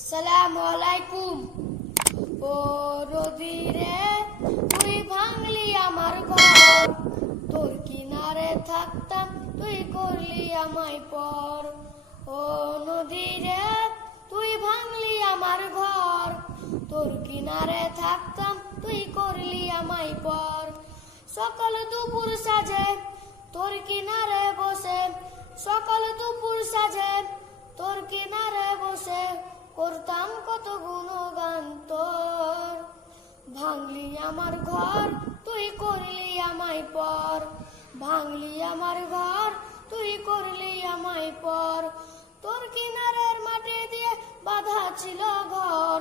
আসসালামু আলাইকুম। ও নদী রে, তুই ভাঙলি আমার ঘর, তোর কিনারে থাকতাম তুই করলি আমায় পর। ও নদী রে, তুই ভাঙলি আমার ঘর, তোর কিনারে থাকতাম তুই করলি আমায় পর। সকাল দুপুর সাজে তোর কিনারে বসে, সকাল দুপুর সাজে তোর কিনারে বসে করতাম কত গুণগান তোর। ভাঙলি আমার ঘর, তুই করলি আমায় পর, ভাঙলি আমার ঘর, তুই করলি আমায় পর। তোর কিনারের মাটি দিয়ে বাঁধা ছিল ঘর,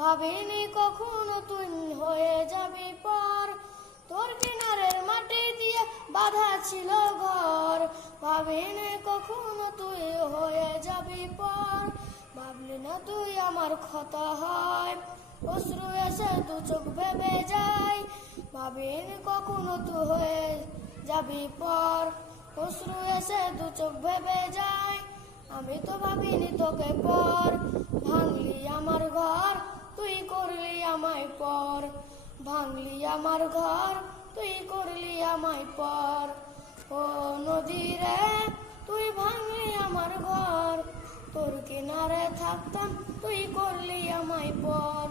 ভাবিনি কখনো তুই হয়ে যাবি পর। তোর কিনারের মাটি দিয়ে বাঁধা ছিল ঘর, ভাবিনি কখনো তুই হয়ে যাবি পর। ভাবলি না তুই আমার ক্ষতা হয়, অশ্রু এসে দু চোখ ভেবে যায়, ভাবিনি কখনো তুই হয়ে যাবি পর। অশ্রু এসে দু চোখ ভেবে যায়, আমি তো ভাবিনি তোকে পর। ভাঙলি আমার ঘর, তুই করলি আমায় পর, ভাঙলি আমার ঘর, তুই করলি আমায় পর। ও নদী রে, তুই ভাঙলি আমার ঘর, তোর কিনারে থাকতাম তুই করলি আমায় পর।